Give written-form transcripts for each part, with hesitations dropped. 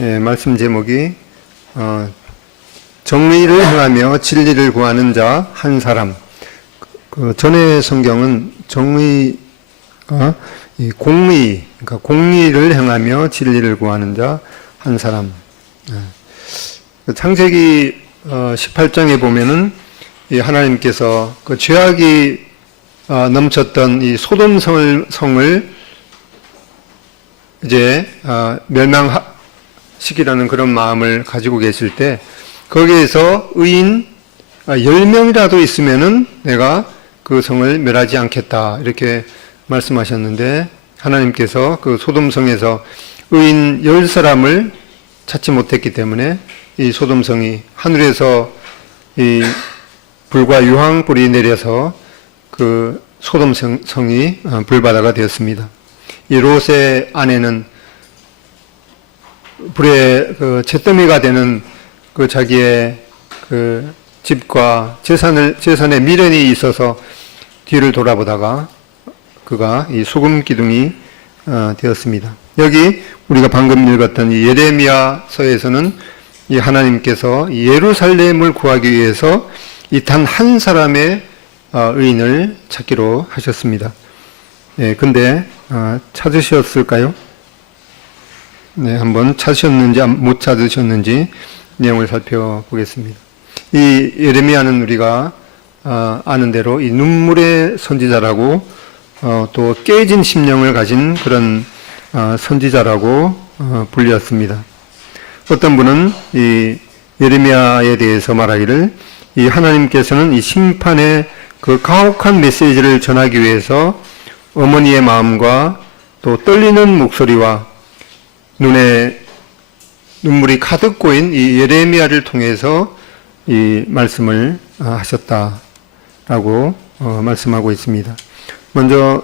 말씀 제목이 정의를 행하며 진리를 구하는 자 한 사람. 그 전에 성경은 정의, 공의, 그러니까 공의를 행하며 진리를 구하는 자 한 사람. 창세기 18장에 보면은 이 하나님께서 그 죄악이 넘쳤던 이 소돔 성을 이제 멸망시키라는 그런 마음을 가지고 계실 때 거기에서 의인 10명이라도 있으면은 내가 그 성을 멸하지 않겠다 이렇게 말씀하셨는데 하나님께서 그 소돔 성에서 의인 10사람을 찾지 못했기 때문에 이 소돔 성이 하늘에서 이 불과 유황불이 내려서 그 소돔 성이 불바다가 되었습니다. 이 롯의 아내는 불의 그 잿더미가 되는 그 자기의 그 집과 재산에 미련이 있어서 뒤를 돌아보다가 그가 이 소금 기둥이 되었습니다. 여기 우리가 방금 읽었던 이 예레미야서에서는 이 하나님께서 예루살렘을 구하기 위해서 이 단 한 사람의 의인을 찾기로 하셨습니다. 근데 찾으셨을까요? 네, 한번 찾으셨는지 못 찾으셨는지 내용을 살펴보겠습니다. 이 예레미야는 우리가 아는 대로 이 눈물의 선지자라고 또 깨진 심령을 가진 그런 선지자라고 불렸습니다. 어떤 분은 이 예레미야에 대해서 말하기를 이 하나님께서는 이 심판의 그 가혹한 메시지를 전하기 위해서 어머니의 마음과 또 떨리는 목소리와 눈에 눈물이 가득 고인 이 예레미야를 통해서 이 말씀을 하셨다라고 말씀하고 있습니다. 먼저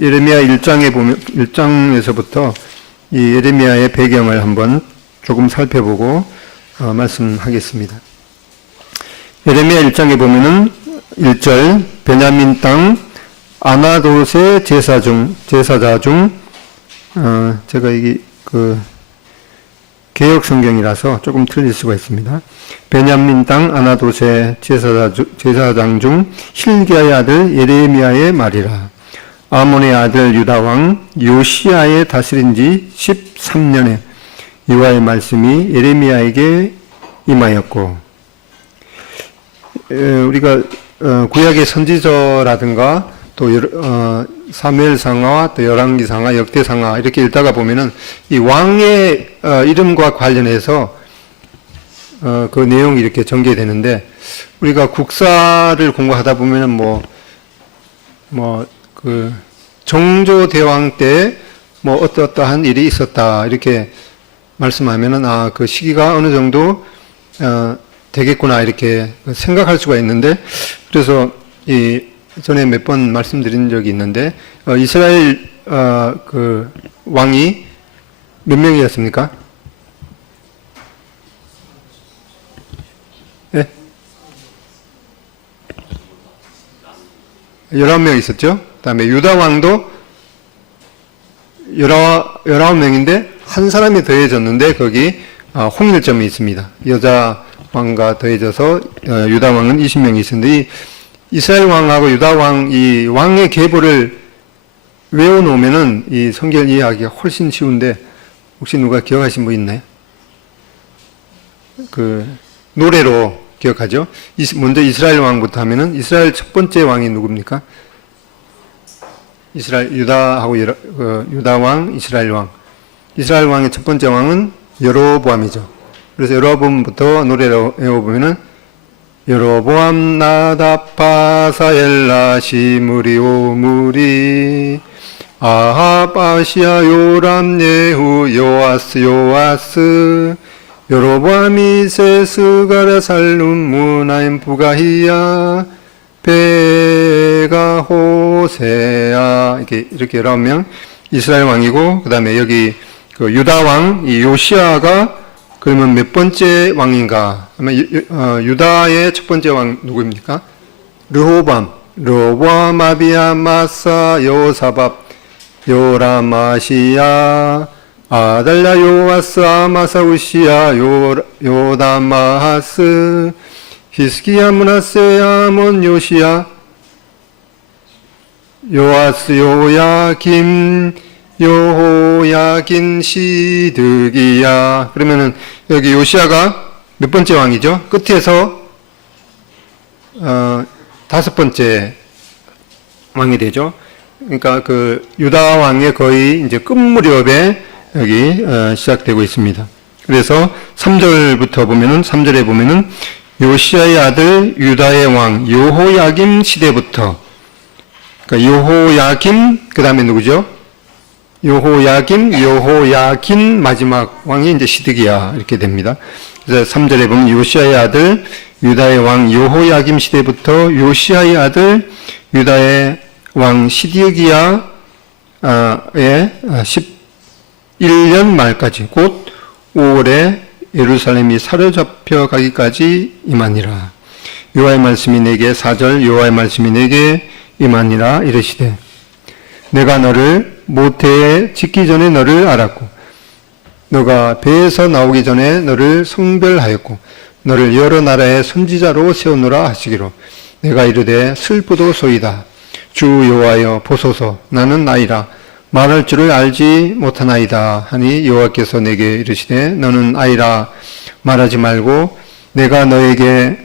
예레미야 1장에서부터 이 예레미야의 배경을 한번 조금 살펴보고 말씀하겠습니다. 예레미야 1장에 보면은 1절 베냐민 땅 아나돗의 제사자 중 제가 이게 그 개역 성경이라서 조금 틀릴 수가 있습니다. 베냐민 땅 아나돗의 제사장 중 hil기야의 아들 예레미야의 말이라. 아몬의 아들 유다 왕 요시야의 다스린 지 13년에 여호와의 말씀이 예레미야에게 임하였고, 우리가 구약의 선지서라든가 또 사무엘상하, 또 열왕기상하, 역대상하 이렇게 읽다가 보면은 이 왕의 이름과 관련해서 그 내용이 이렇게 전개되는데, 우리가 국사를 공부하다 보면은 그 정조대왕 때 어떠한 일이 있었다 이렇게 말씀하면은 그 시기가 어느 정도 되겠구나 이렇게 생각할 수가 있는데, 그래서 이 전에 몇 번 말씀드린 적이 있는데 이스라엘 그 왕이 몇 명이었습니까? 네? 19명 있었죠. 그 다음에 유다 왕도 19명인데 한 사람이 더해졌는데 거기 홍일점이 있습니다. 여자 왕과 더해져서 유다 왕은 20명이 있었는데, 이 이스라엘 왕하고 유다 왕, 이 왕의 계보를 외워놓으면은 이 성경 이해하기가 훨씬 쉬운데, 혹시 누가 기억하신 분 있나요? 그 노래로 기억하죠? 먼저 이스라엘 왕부터 하면은 이스라엘 첫 번째 왕이 누굽니까? 유다하고 유다 왕, 이스라엘 왕. 이스라엘 왕의 첫 번째 왕은 여로보암이죠. 그래서 여로보암부터 노래로 외워보면은 여로보암 나답 바사엘라 시므리 오므리 아합 아시아 요람 예후 요아스 여로보암이 세스가랴 살룸 무나임 부가히야 베가 호세야 이렇게 19명 이스라엘 왕이고, 그 다음에 여기 그 유다 왕 이 요시야가 그러면 몇 번째 왕인가? 아마 유다의 첫 번째 왕 누구입니까? 르호밤 아비야 마사 요사밥 요라마시야 아달랴 요아스 아마사 우시야 요다마하스 히스기야 므낫세 아몬 요시야 요아스 요야김 요호야긴 시드기야. 그러면은 여기 요시야가 몇 번째 왕이죠? 끝에서 다섯 번째 왕이 되죠. 그러니까 그 유다 왕의 거의 이제 끝 무렵에 여기 시작되고 있습니다. 그래서 3절부터 보면은 3절에 보면은 요시야의 아들 유다의 왕 요호야김 시대부터, 그러니까 요호야김 그다음에 누구죠? 요호야긴 마지막 왕이 이제 시드기야 이렇게 됩니다. 그래서 3절에 보면 요시야의 아들 유다의 왕 요호야김 시대부터 요시야의 아들 유다의 왕 시드기야의 11년 말까지 곧 5월에 예루살렘이 사로잡혀 가기까지 임하니라. 여호와의 말씀이 내게 4절 여호와의 말씀이 내게 임하니라 이르시되 내가 너를 모태에 짓기 전에 너를 알았고 너가 배에서 나오기 전에 너를 성별하였고 너를 여러 나라의 선지자로 세우노라 하시기로 내가 이르되 슬프도소이다. 주 여호와여 보소서 나는 아이라 말할 줄을 알지 못하나이다 하니 여호와께서 내게 이르시되 너는 아이라 말하지 말고 내가 너를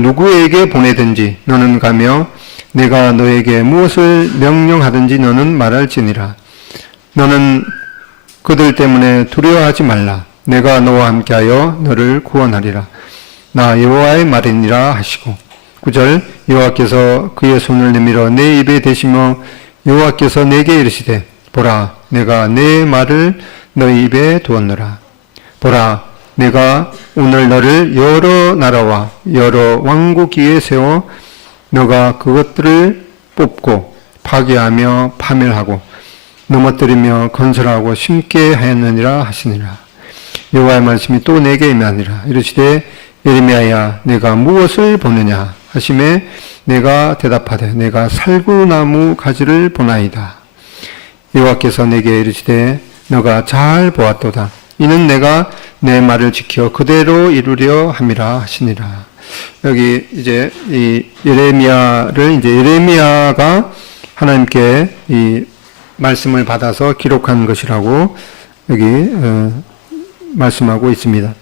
누구에게 보내든지 너는 가며 내가 너에게 무엇을 명령하든지 너는 말할지니라. 너는 그들 때문에 두려워하지 말라. 내가 너와 함께하여 너를 구원하리라. 나 여호와의 말이니라 하시고 9절 여호와께서 그의 손을 내밀어 내 입에 대시며 여호와께서 내게 이르시되 보라 내가 내 말을 너희 입에 두었노라. 보라 내가 오늘 너를 여러 나라와 여러 왕국 위에 세워 너가 그것들을 뽑고 파괴하며 파멸하고 넘어뜨리며 건설하고 심게 하였느니라 하시니라. 여호와의 말씀이 또 내게 임하니라. 이르시되 예레미야야 내가 무엇을 보느냐 하심에 내가 대답하되 내가 살구나무 가지를 보나이다. 여호와께서 내게 이르시되 너가 잘 보았도다. 이는 내가 내 말을 지켜 그대로 이루려 함이라 하시니라. 여기 이제 이 예레미야를 이제 예레미야가 하나님께 이 말씀을 받아서 기록한 것이라고 여기 말씀하고 있습니다.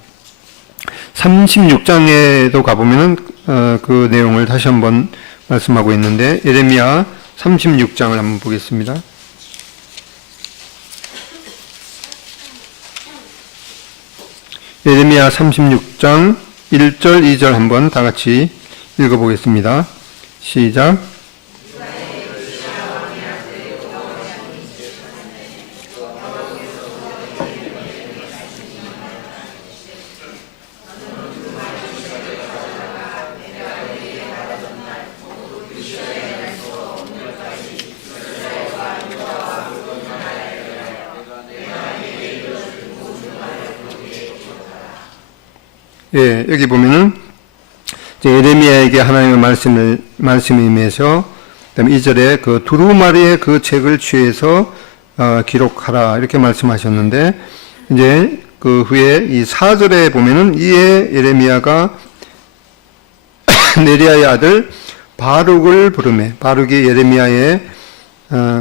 36장에도 가보면은 그 내용을 다시 한번 말씀하고 있는데 예레미야 36장을 한번 보겠습니다. 예레미야 36장 1절 2절 한번 다 같이 읽어보겠습니다. 시작. 예, 여기 보면은 예레미야에게 하나님의 말씀이 임해서 그다음에 2절에 그 두루마리의 그 책을 취해서 기록하라 이렇게 말씀하셨는데 이제 그 후에 이 4절에 보면은 이에 예레미야가 네리야의 아들 바룩을 부르매 바룩이 예레미야의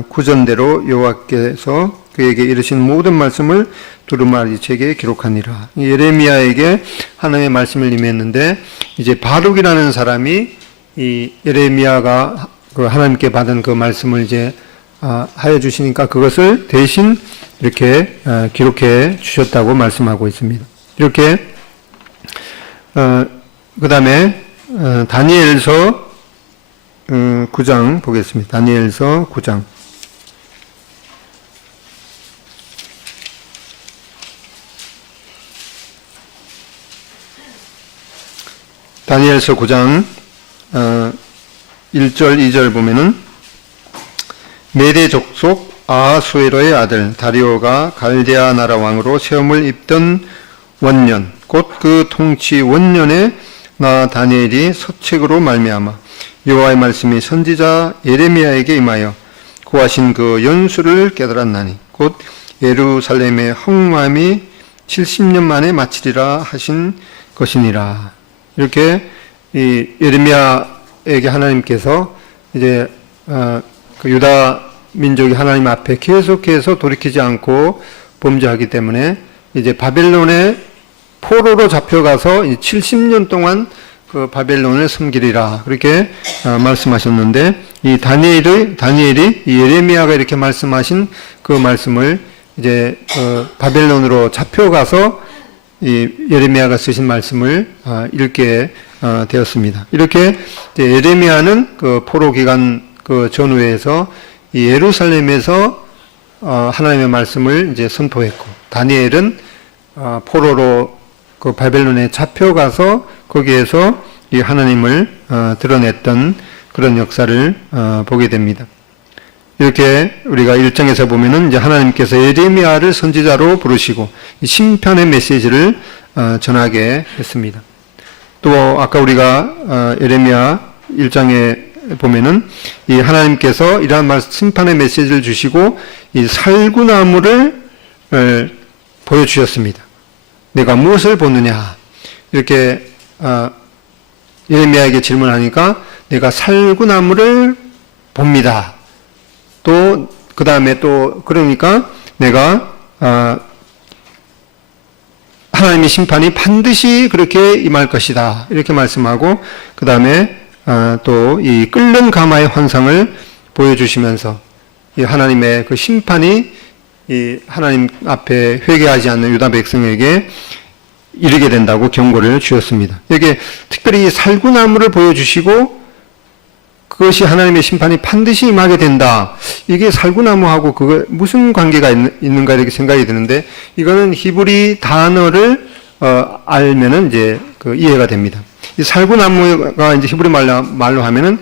구전대로 여호와께서 그에게 이르신 모든 말씀을 두루마리 책에 기록하니라. 예레미야에게 하나님의 말씀을 임했는데 이제 바룩이라는 사람이 이 예레미야가 그 하나님께 받은 그 말씀을 이제 하여 주시니까 그것을 대신 이렇게 기록해 주셨다고 말씀하고 있습니다. 이렇게 그 다음에 다니엘서 9장 보겠습니다. 다니엘서 9장. 다니엘서 9장 1절 2절 보면은 메대 족속 아하수에로의 아들 다리오가 갈대아 나라 왕으로 세움을 입던 원년 곧 그 통치 원년에 나 다니엘이 서책으로 말미암아 여호와의 말씀이 선지자 예레미야에게 임하여 구하신 그 연수를 깨달았나니 곧 예루살렘의 황무함이 70년 만에 마치리라 하신 것이니라. 이렇게 이 예레미야에게 하나님께서 이제 그 유다 민족이 하나님 앞에 계속해서 돌이키지 않고 범죄하기 때문에 이제 바벨론의 포로로 잡혀가서 70년 동안 그 바벨론을 섬기리라 그렇게 말씀하셨는데, 이 다니엘이 이 예레미야가 이렇게 말씀하신 그 말씀을 이제 바벨론으로 잡혀가서 이 예레미야가 쓰신 말씀을 읽게 되었습니다. 이렇게 이제 예레미야는 그 포로 기간 그 전후에서 이 예루살렘에서 하나님의 말씀을 이제 선포했고, 다니엘은 포로로 그 바벨론에 잡혀가서 거기에서 이 하나님을 드러냈던 그런 역사를 보게 됩니다. 이렇게 우리가 1장에서 보면은 이제 하나님께서 예레미야를 선지자로 부르시고 심판의 메시지를 전하게 했습니다. 또 아까 우리가 예레미야 1장에 보면은 이 하나님께서 이러한 심판의 메시지를 주시고 이 살구나무를 보여주셨습니다. 내가 무엇을 보느냐? 이렇게 예레미야에게 질문하니까 내가 살구나무를 봅니다. 또 그 다음에 또 그러니까 내가 하나님의 심판이 반드시 그렇게 임할 것이다. 이렇게 말씀하고 그 다음에 또 이 끓는 가마의 환상을 보여주시면서 이 하나님의 그 심판이 이 하나님 앞에 회개하지 않는 유다 백성에게 이르게 된다고 경고를 주었습니다. 여기에 특별히 살구나무를 보여주시고 그것이 하나님의 심판이 반드시 임하게 된다. 이게 살구나무하고 그거 무슨 관계가 있는가 이렇게 생각이 드는데, 이거는 히브리 단어를 알면은 이제 그 이해가 됩니다. 이 살구나무가 이제 히브리 말로 하면은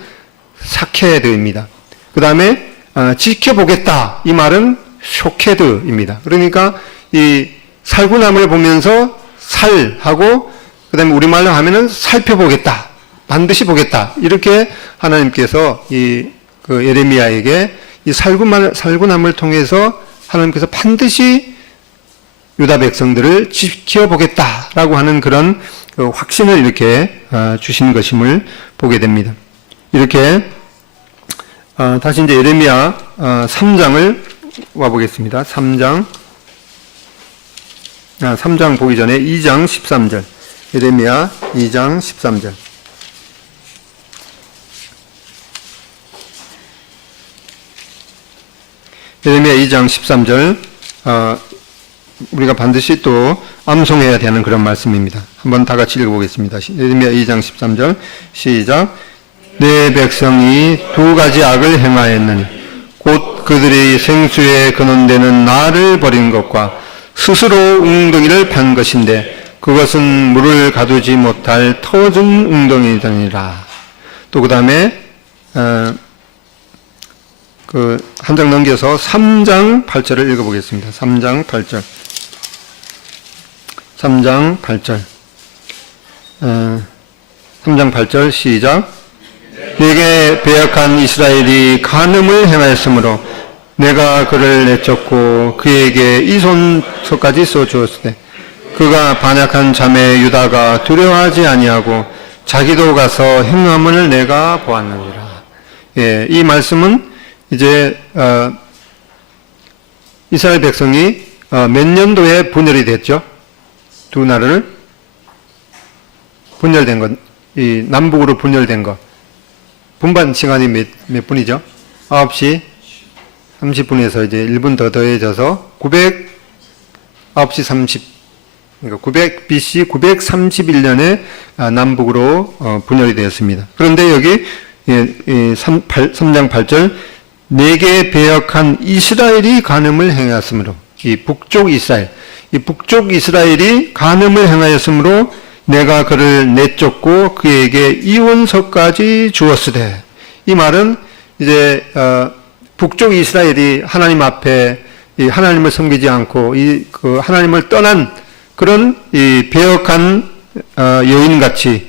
사케드입니다. 그 다음에 지켜보겠다. 이 말은 쇼케드입니다. 그러니까 이 살구나무를 보면서 살하고 그 다음에 우리말로 하면은 살펴보겠다. 반드시 보겠다. 이렇게 하나님께서 그 예레미야에게 이 살구나무를 통해서 하나님께서 반드시 유다 백성들을 지켜보겠다라고 하는 그런 그 확신을 이렇게 주신 것임을 보게 됩니다. 이렇게 다시 이제 예레미야 3장을 와보겠습니다. 3장 보기 전에 2장 13절. 예레미야 2장 13절. 예레미야 2장 13절, 우리가 반드시 또 암송해야 되는 그런 말씀입니다. 한번 다 같이 읽어보겠습니다. 예레미야 2장 13절, 시작. 내 백성이 두 가지 악을 행하였느니 곧 그들이 생수에 근원되는 나를 버린 것과 스스로 웅덩이를 판 것인데 그것은 물을 가두지 못할 터진 웅덩이니라. 또 그 다음에 한 장 넘겨서 3장 8절을 읽어보겠습니다. 3장 8절. 3장 8절. 3장 8절 시작. 내게 배역한 이스라엘이 간음을 행하였으므로 내가 그를 내쫓고 그에게 이손서까지 써주었으되 그가 반역한 자매 유다가 두려워하지 아니하고 자기도 가서 행함을 내가 보았느니라. 예, 이 말씀은 이제 이스라엘 백성이 몇 년도에 분열이 됐죠? 두 나라를 분열된 것, 이 남북으로 분열된 것. 분반 시간이 몇 분이죠? 9시 30분에서 이제 1분 더 더해져서 9시 30, 그러니까 900 BC 931년에 남북으로 분열이 되었습니다. 그런데 여기 3장 8절, 내게 배역한 이스라엘이 간음을 행하였으므로, 이 북쪽 이스라엘이 간음을 행하였으므로 내가 그를 내쫓고 그에게 이혼서까지 주었으되. 이 말은 이제 북쪽 이스라엘이 하나님 앞에 이 하나님을 섬기지 않고 그 하나님을 떠난 그런 이 배역한 여인같이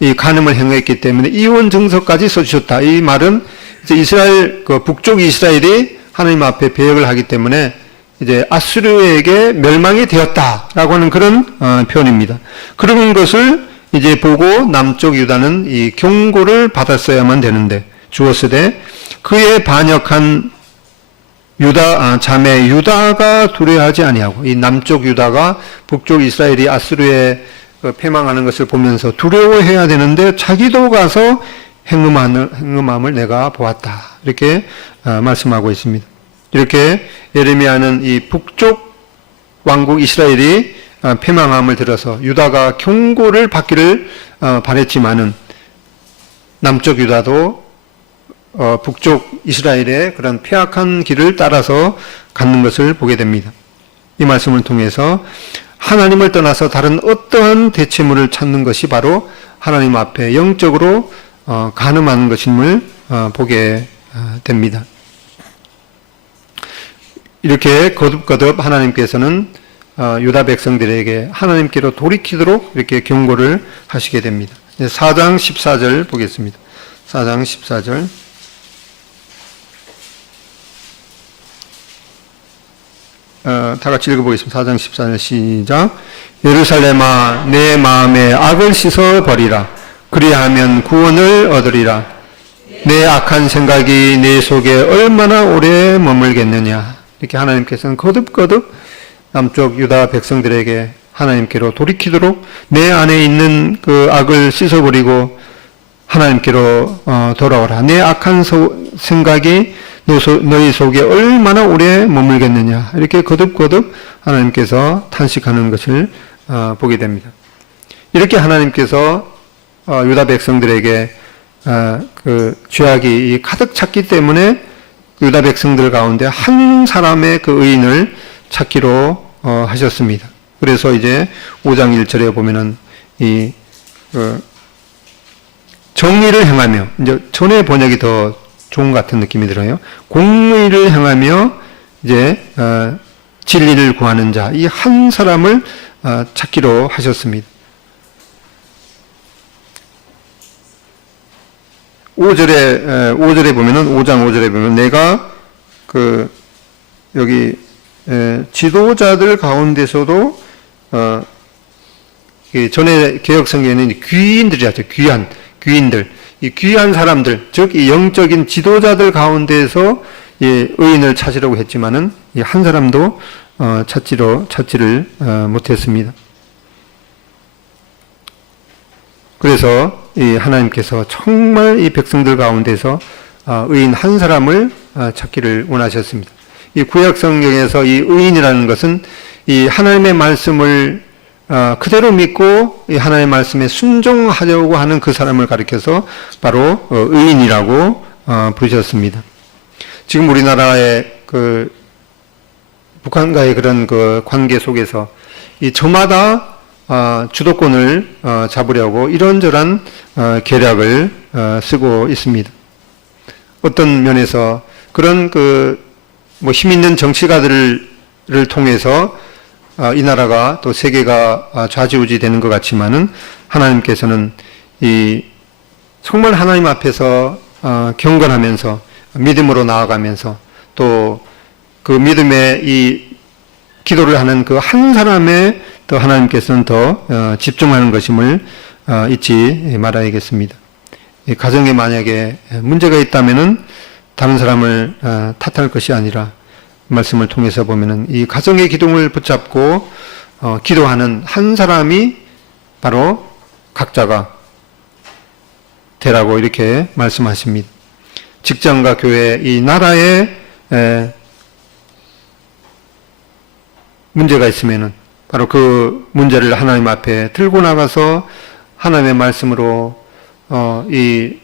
이 간음을 행했기 때문에 이혼 증서까지 써주셨다. 이 말은 이제 이스라엘 그 북쪽 이스라엘이 하나님 앞에 배역을 하기 때문에 이제 아수르에게 멸망이 되었다라고 하는 그런 표현입니다. 그런 것을 이제 보고 남쪽 유다는 이 경고를 받았어야만 되는데 주었으되 그에 반역한 자매 유다가 두려워하지 아니하고 이 남쪽 유다가 북쪽 이스라엘이 아수르에 패망하는 것을 보면서 두려워해야 되는데 자기도 가서 행음함을 내가 보았다. 이렇게 말씀하고 있습니다. 이렇게 예레미야는 이 북쪽 왕국 이스라엘이 패망함을 들어서 유다가 경고를 받기를 바랬지만은 남쪽 유다도 북쪽 이스라엘의 그런 폐악한 길을 따라서 갖는 것을 보게 됩니다. 이 말씀을 통해서 하나님을 떠나서 다른 어떠한 대체물을 찾는 것이 바로 하나님 앞에 영적으로 간음하는 것임을 보게 됩니다. 이렇게 거듭거듭 하나님께서는 유다 백성들에게 하나님께로 돌이키도록 이렇게 경고를 하시게 됩니다. 4장 14절 보겠습니다. 4장 14절. 다 같이 읽어보겠습니다. 4장 14절 시작. 예루살렘아 내 마음에 악을 씻어버리라. 그리하면 구원을 얻으리라. 내 악한 생각이 내 속에 얼마나 오래 머물겠느냐. 이렇게 하나님께서는 거듭거듭 남쪽 유다 백성들에게 하나님께로 돌이키도록 내 안에 있는 그 악을 씻어버리고 하나님께로 돌아오라. 내 악한 생각이 너희 속에 얼마나 오래 머물겠느냐. 이렇게 거듭거듭 하나님께서 탄식하는 것을 보게 됩니다. 이렇게 하나님께서 유다 백성들에게 그 죄악이 가득 찼기 때문에 유다 백성들 가운데 한 사람의 그 의인을 찾기로 하셨습니다. 그래서 이제 5장 1절에 보면은 이 정의를 행하며, 이제 전의 번역이 더 좋은 것 같은 느낌이 들어요. 공의를 행하며 이제 진리를 구하는 자, 이 한 사람을 찾기로 하셨습니다. 5절에 보면은, 5장 5절에 보면, 내가 여기, 지도자들 가운데서도, 전에 개혁성경에는 귀인들이었죠. 귀인들. 이 귀한 사람들, 즉, 이 영적인 지도자들 가운데서 의인을 찾으려고 했지만은, 이 한 사람도, 찾지를 못했습니다. 그래서 이 하나님께서 정말 이 백성들 가운데서 의인 한 사람을 찾기를 원하셨습니다. 이 구약 성경에서 이 의인이라는 것은 이 하나님의 말씀을 그대로 믿고 이 하나님의 말씀에 순종하려고 하는 그 사람을 가리켜서 바로 의인이라고 부르셨습니다. 지금 우리나라의 그 북한과의 그런 그 관계 속에서 이 저마다 주도권을 잡으려고 이런저런 계략을 쓰고 있습니다. 어떤 면에서 그런 힘 있는 정치가들을 통해서 이 나라가 또 세계가 좌지우지 되는 것 같지만은 하나님께서는 정말 하나님 앞에서 경건하면서 믿음으로 나아가면서 또 그 믿음의 이 기도를 하는 그 한 사람의 더 하나님께서는 더 집중하는 것임을 잊지 말아야겠습니다. 가정에 만약에 문제가 있다면은 다른 사람을 탓할 것이 아니라 말씀을 통해서 보면은 이 가정의 기둥을 붙잡고 기도하는 한 사람이 바로 각자가 되라고 이렇게 말씀하십니다. 직장과 교회, 이 나라에 문제가 있으면은 바로 그 문제를 하나님 앞에 들고 나가서 하나님의 말씀으로 이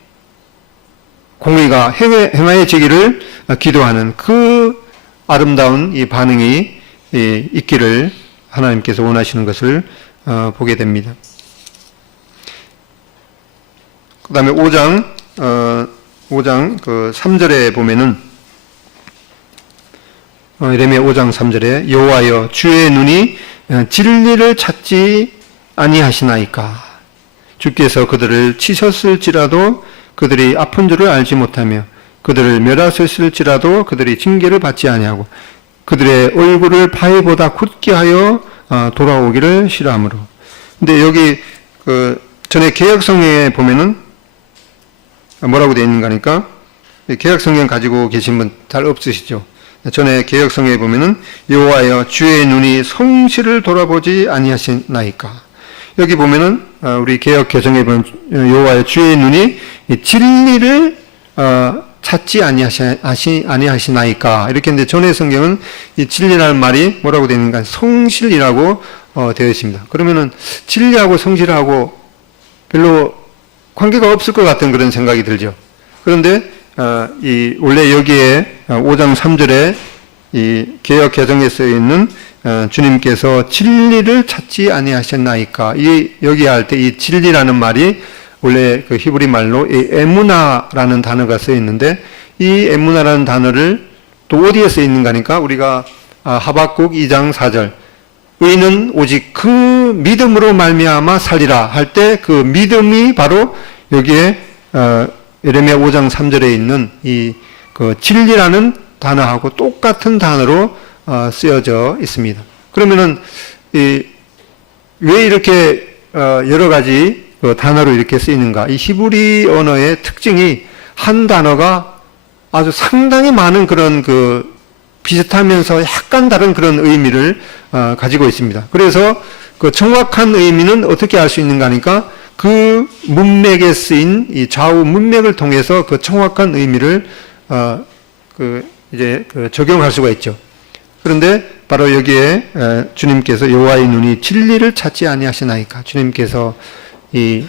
공의가 행하여지기를 기도하는 그 아름다운 이 반응이 있기를 하나님께서 원하시는 것을 보게 됩니다. 그 다음에 5장 3절에 보면은 예레미야 5장 3절에 여호와여 주의 눈이 진리를 찾지 아니하시나이까. 주께서 그들을 치셨을지라도 그들이 아픈 줄을 알지 못하며 그들을 멸하셨을지라도 그들이 징계를 받지 아니하고 그들의 얼굴을 바위보다 굳게 하여 돌아오기를 싫어하므로. 근데 여기 그 전에 개역성경에 보면은 뭐라고 되어 있는가 하니까, 개역성경 가지고 계신 분 잘 없으시죠? 전에 개역성경에 보면은 여호와여 주의 눈이 성실을 돌아보지 아니하시나이까. 여기 보면은 우리 개역 개정에 보면 여호와여 주의 눈이 진리를 찾지 아니하시나이까 이렇게 했는데, 전에 성경은 이 진리라는 말이 뭐라고 되어 있는가, 성실이라고 되어 있습니다. 그러면은 진리하고 성실하고 별로 관계가 없을 것 같은 그런 생각이 들죠. 그런데 원래 여기에 5장 3절에 이 개역 개정에 쓰여 있는 주님께서 진리를 찾지 아니하셨나이까, 여기 할 때 이 진리라는 말이 원래 그 히브리 말로 이 에무나라는 단어가 쓰여 있는데, 이 에무나라는 단어를 또 어디에 쓰여 있는가 하니까, 우리가 하박국 2장 4절 의인은 오직 그 믿음으로 말미암아 살리라 할 때, 그 믿음이 바로 여기에 예레미야 5장 3절에 있는 이 그 진리라는 단어하고 똑같은 단어로 쓰여져 있습니다. 그러면은 왜 이렇게 여러 가지 그 단어로 이렇게 쓰이는가? 이 히브리 언어의 특징이 한 단어가 아주 상당히 많은 그런 그 비슷하면서 약간 다른 그런 의미를 가지고 있습니다. 그래서 그 정확한 의미는 어떻게 알 수 있는가 하니까, 그 문맥에 쓰인 이 좌우 문맥을 통해서 그 정확한 의미를 적용할 수가 있죠. 그런데 바로 여기에 주님께서 여호와의 눈이 진리를 찾지 아니하시나이까, 주님께서 이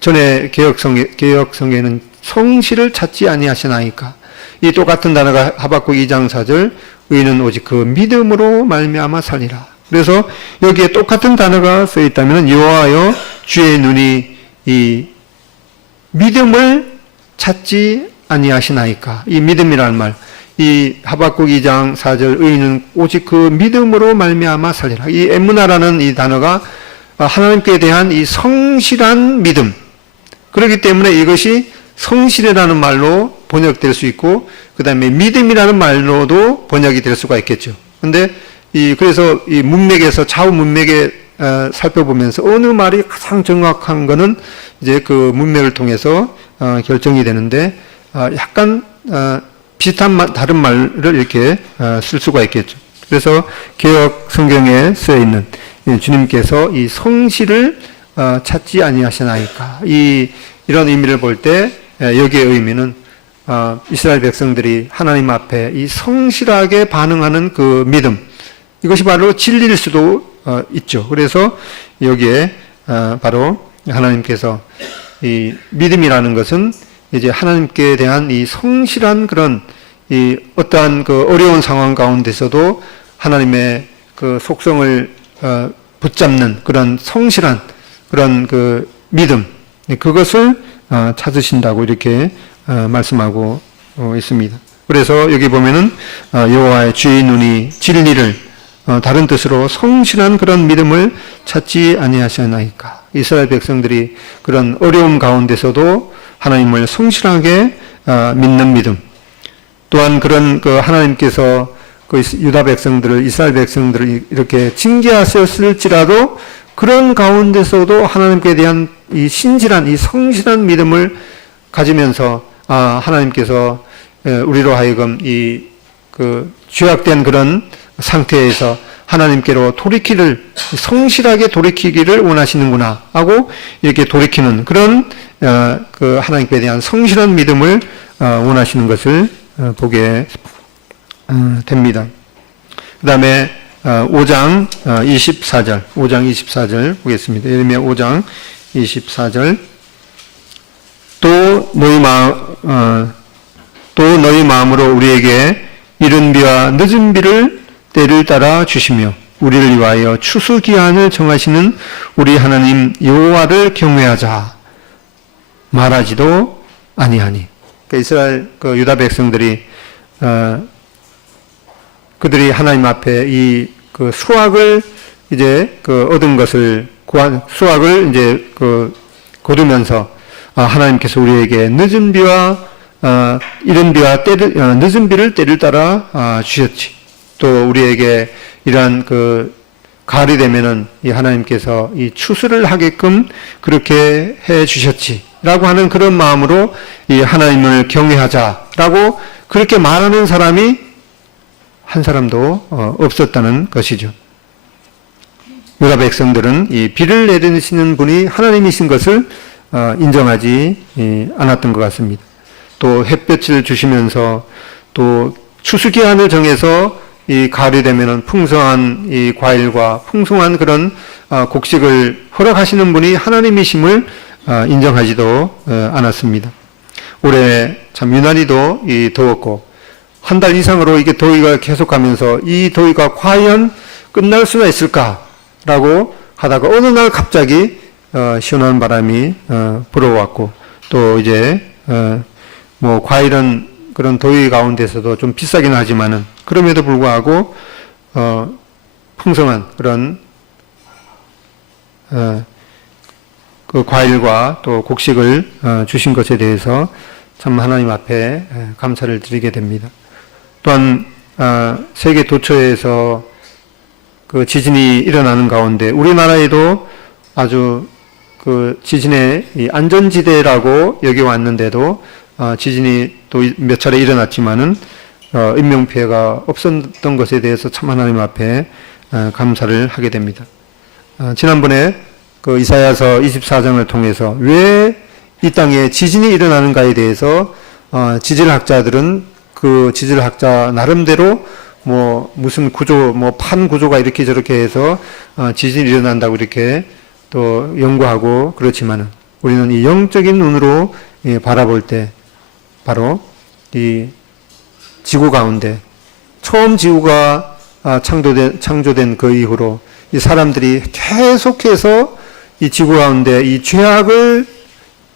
전에 개역성경에는 성실을 찾지 아니하시나이까, 이 똑같은 단어가 하박국 2장 4절 의인은 오직 그 믿음으로 말미암아 살리라. 그래서 여기에 똑같은 단어가 써 있다면 여호와여 주의 눈이 이 믿음을 찾지 아니하시나이까, 이 믿음이라는 말, 이 하박국 2장 4절 의인은 오직 그 믿음으로 말미암아 살리라, 이 에무나라는 이 단어가 하나님께 대한 이 성실한 믿음, 그렇기 때문에 이것이 성실이라는 말로 번역될 수 있고, 그 다음에 믿음이라는 말로도 번역이 될 수가 있겠죠. 근데 그래서 이 문맥에서 좌우 문맥에 살펴보면서 어느 말이 가장 정확한 거는 이제 그 문맥을 통해서 결정이 되는데, 약간 비슷한 다른 말을 이렇게 쓸 수가 있겠죠. 그래서 개역 성경에 쓰여 있는 주님께서 이 성실을 찾지 아니하시나이까, 이런 의미를 볼 때 여기의 의미는 이스라엘 백성들이 하나님 앞에 이 성실하게 반응하는 그 믿음, 이것이 바로 진리일 수도 있죠. 그래서 여기에 바로 하나님께서 이 믿음이라는 것은 이제 하나님께 대한 이 성실한 그런 이 어떠한 그 어려운 상황 가운데서도 하나님의 그 속성을 붙잡는 그런 성실한 그런 그 믿음, 그것을 찾으신다고 이렇게 말씀하고 있습니다. 그래서 여기 보면은 여호와의 주의 눈이 진리를, 다른 뜻으로 성실한 그런 믿음을 찾지 아니하시나이까, 이스라엘 백성들이 그런 어려움 가운데서도 하나님을 성실하게 믿는 믿음, 또한 그런 그 하나님께서 그 유다 백성들을, 이스라엘 백성들을 이렇게 징계하셨을지라도 그런 가운데서도 하나님께 대한 이 신실한, 이 성실한 믿음을 가지면서 하나님께서 우리로 하여금 이 그 죄악된 그런 상태에서 하나님께로 성실하게 돌이키기를 원하시는구나 하고 이렇게 돌이키는 그런 그 하나님께 대한 성실한 믿음을 원하시는 것을 보게 됩니다. 그 다음에 5장 24절 보겠습니다. 예레미야 5장 24절 또 너희 마음으로 우리에게 이른 비와 늦은 비를 때를 따라 주시며 우리를 위하여 추수 기한을 정하시는 우리 하나님 여호와를 경외하자 말하지도 아니하니. 그러니까 이스라엘 그 유다 백성들이 그들이 하나님 앞에 이 그 수확을 이제 그 얻은 것을 수확을 이제 그 거두면서 하나님께서 우리에게 늦은 비와 이른 비와 늦은 비를 때를 따라 주셨지. 또 우리에게 이러한 그 가을이 되면은 이 하나님께서 이 추수를 하게끔 그렇게 해 주셨지라고 하는 그런 마음으로 이 하나님을 경외하자라고 그렇게 말하는 사람이 한 사람도 없었다는 것이죠. 유다 백성들은 이 비를 내리시는 분이 하나님이신 것을 인정하지 않았던 것 같습니다. 또 햇볕을 주시면서 또 추수 기한을 정해서 이 가을이 되면은 풍성한 이 과일과 풍성한 그런 곡식을 허락하시는 분이 하나님이심을 인정하지도 않았습니다. 올해 참 유난히도 이 더웠고 한 달 이상으로 이게 더위가 계속하면서 이 더위가 과연 끝날 수가 있을까라고 하다가 어느 날 갑자기 시원한 바람이 불어왔고 또 이제 뭐 과일은 그런 더위 가운데서도 좀 비싸긴 하지만은 그럼에도 불구하고 풍성한 그런 그 과일과 또 곡식을 주신 것에 대해서 참 하나님 앞에 감사를 드리게 됩니다. 또한 세계 도처에서 그 지진이 일어나는 가운데 우리나라에도 아주 그 지진의 이 안전지대라고 여겨왔는데도 지진이 또 몇 차례 일어났지만은 인명피해가 없었던 것에 대해서 참 하나님 앞에 감사를 하게 됩니다. 지난번에 그 이사야서 24장을 통해서 왜 이 땅에 지진이 일어나는가에 대해서 지질학자들은 그 지질학자 나름대로 뭐 무슨 구조, 뭐 판 구조가 이렇게 저렇게 해서 지진이 일어난다고 이렇게 또 연구하고 그렇지만은 우리는 이 영적인 눈으로 바라볼 때 바로 이 지구 가운데 처음 지구가 창조된 그 이후로 이 사람들이 계속해서 이 지구 가운데 이 죄악을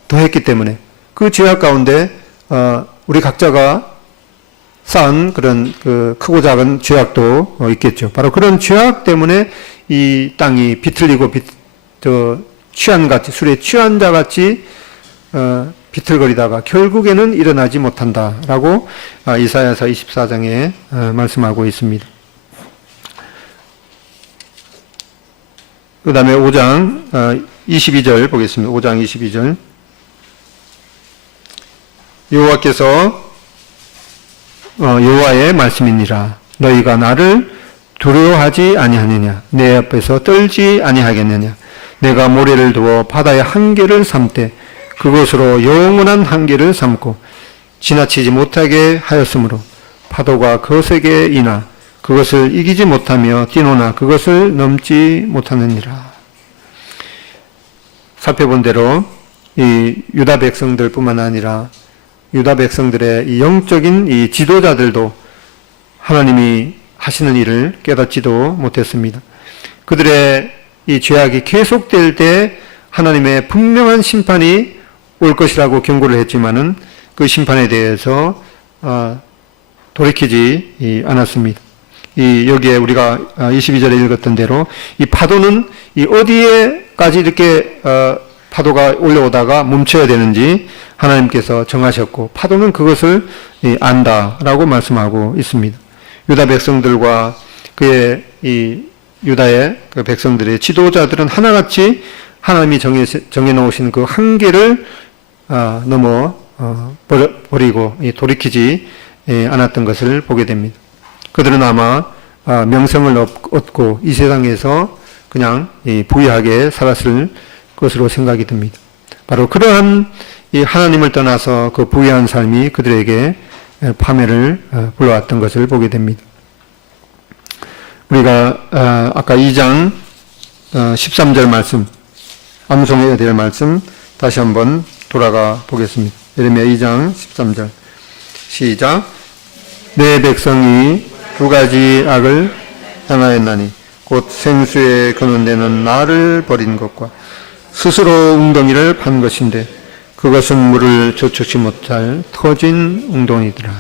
더했기 때문에 그 죄악 가운데 우리 각자가 쌓은 그런 그 크고 작은 죄악도 있겠죠. 바로 그런 죄악 때문에 이 땅이 비틀리고 취한같이 술에 취한 자같이 비틀거리다가 결국에는 일어나지 못한다라고 이사야서 24장에 말씀하고 있습니다. 그 다음에 5장 22절 보겠습니다. 5장 22절 여호와께서 여호와의 말씀이니라. 너희가 나를 두려워하지 아니하느냐? 내 앞에서 떨지 아니하겠느냐? 내가 모래를 두어 바다의 한계를 삼되 그것으로 영원한 한계를 삼고 지나치지 못하게 하였으므로 파도가 거세게 이나 그것을 이기지 못하며 뛰노나 그것을 넘지 못하느니라. 살펴본 대로 이 유다 백성들뿐만 아니라 유다 백성들의 이 영적인 이 지도자들도 하나님이 하시는 일을 깨닫지도 못했습니다. 그들의 이 죄악이 계속될 때 하나님의 분명한 심판이 올 것이라고 경고를 했지만은 그 심판에 대해서 돌이키지 않았습니다. 여기에 우리가 22절에 읽었던 대로 이 파도는 이 어디에까지 이렇게 파도가 올라오다가 멈춰야 되는지 하나님께서 정하셨고 파도는 그것을 안다라고 말씀하고 있습니다. 유다 백성들과 그의 이 유다의 그 백성들의 지도자들은 하나같이 하나님이 정해놓으신 그 한계를 넘어 버리고 돌이키지 않았던 것을 보게 됩니다. 그들은 아마 명성을 얻고 이 세상에서 그냥 부유하게 살았을 것으로 생각이 듭니다. 바로 그러한 이 하나님을 떠나서 그 부유한 삶이 그들에게 파멸을 불러왔던 것을 보게 됩니다. 우리가 아까 2장 13절 말씀, 암송해야 될 말씀 다시 한번 돌아가 보겠습니다. 예레미야 2장 13절 시작. 내 백성이 두 가지 악을 행하였나니 곧 생수에 거는데는 나를 버린 것과 스스로 웅덩이를 판 것인데 그것은 물을 저축치 못할 터진 웅덩이더라.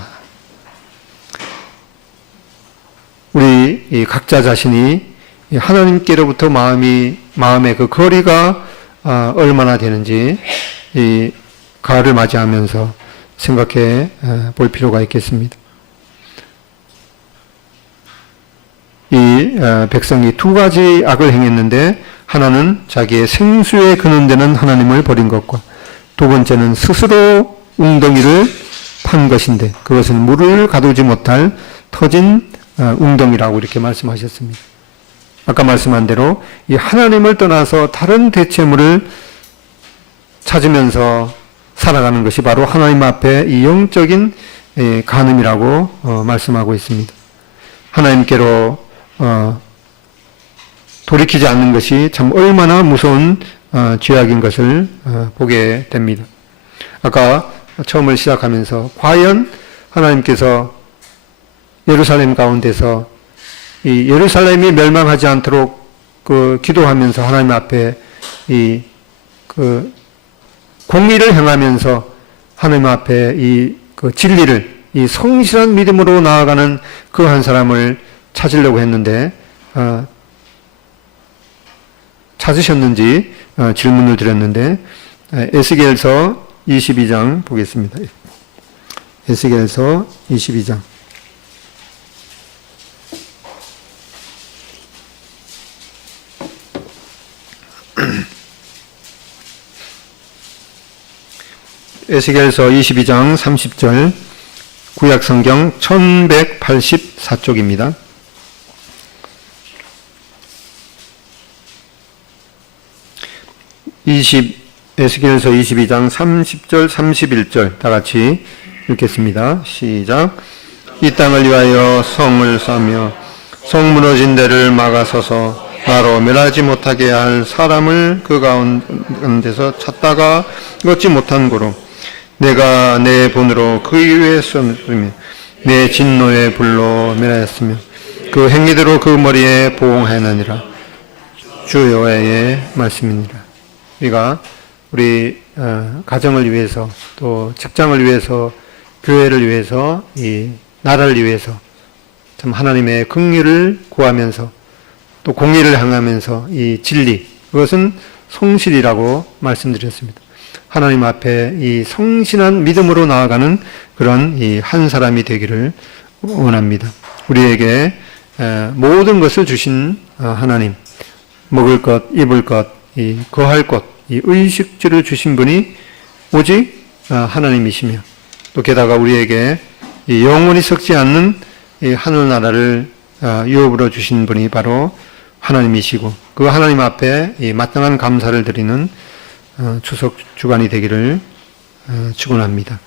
우리 이 각자 자신이 하나님께로부터 마음의 그 거리가 얼마나 되는지 이 가을을 맞이하면서 생각해 볼 필요가 있겠습니다. 이 백성이 두 가지 악을 행했는데, 하나는 자기의 생수에 근원되는 하나님을 버린 것과, 두 번째는 스스로 웅덩이를 판 것인데, 그것은 물을 가두지 못할 터진 웅덩이라고 이렇게 말씀하셨습니다. 아까 말씀한 대로 이 하나님을 떠나서 다른 대체물을 찾으면서 살아가는 것이 바로 하나님 앞에 이 영적인 간음이라고 말씀하고 있습니다. 하나님께로 돌이키지 않는 것이 참 얼마나 무서운 죄악인 것을 보게 됩니다. 아까 처음을 시작하면서 과연 하나님께서 예루살렘 가운데서 이 예루살렘이 멸망하지 않도록 기도하면서 하나님 앞에 공의를 행하면서 하나님 앞에 진리를 이 성실한 믿음으로 나아가는 그 한 사람을 찾으려고 했는데 찾으셨는지 질문을 드렸는데, 에스겔서 22장 보겠습니다. 에스겔서 22장. 에스겔서 22장 30절, 구약성경 1184쪽입니다. 에스겔서 22장 30절, 31절 다 같이 읽겠습니다. 시작. 이 땅을 위하여 성을 쌓며 성 무너진 데를 막아서서 나로 멸하지 못하게 할 사람을 그 가운데서 찾다가 얻지 못한 고로 내가 내 본으로 그 위에 쏘며 내 진노의 불로 멸하였으며 그 행위대로 그 머리에 보응하였느니라. 주 여호와의 말씀이니라. 우리가 우리 가정을 위해서, 또 직장을 위해서, 교회를 위해서, 이 나라를 위해서 참 하나님의 긍휼을 구하면서 또 공의를 행하면서 이 진리, 그것은 성실이라고 말씀드렸습니다. 하나님 앞에 이 성실한 믿음으로 나아가는 그런 이 한 사람이 되기를 원합니다. 우리에게 모든 것을 주신 하나님, 먹을 것, 입을 것, 이 거할 것, 이 의식주를 주신 분이 오직 하나님이시며, 또 게다가 우리에게 이 영원히 썩지 않는 이 하늘나라를 유업으로 주신 분이 바로 하나님이시고, 그 하나님 앞에 이 마땅한 감사를 드리는 추석 주간이 되기를 축원합니다.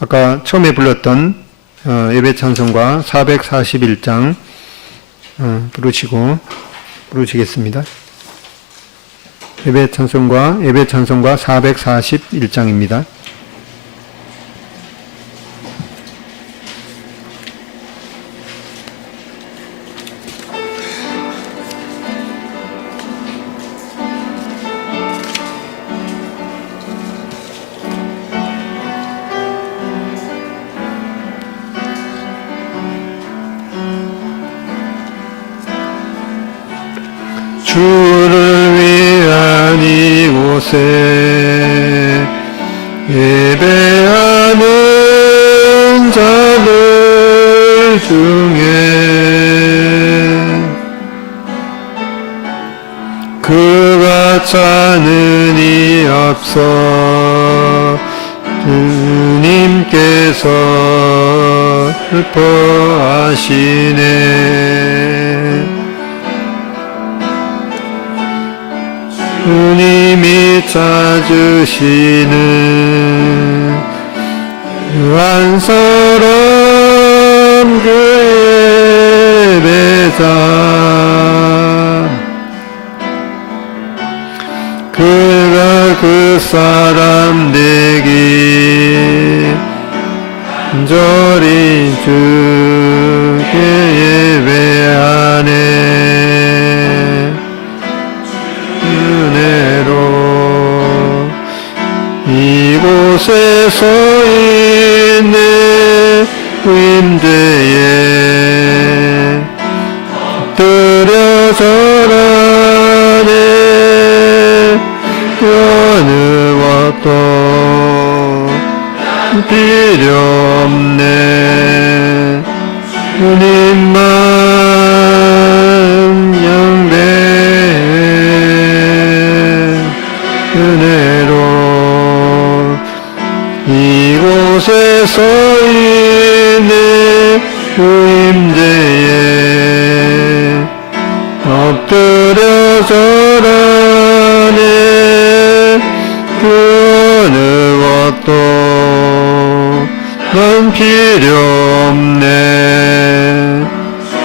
아까 처음에 불렀던 예배 찬송가 441장 부르시겠습니다. 예배 찬송가 441장입니다. 주를 위한 이곳에 예배하는 자들 중에 그가 찾는 이 없어 주님께서 슬퍼하시네. 주님이 찾으시는 한 사람 그 예배자, 그가 그 사람 되기 간절히 주께 예배하네. 이곳에 서 있네 임대에 엎드려 절하네. 어느 것도 필요 없네. 주님만 서인의 임재에 엎드려 절하네. 그 어느 것도 난 필요 없네.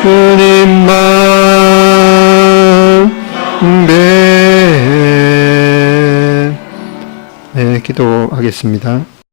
주님만 네, 기도하겠습니다.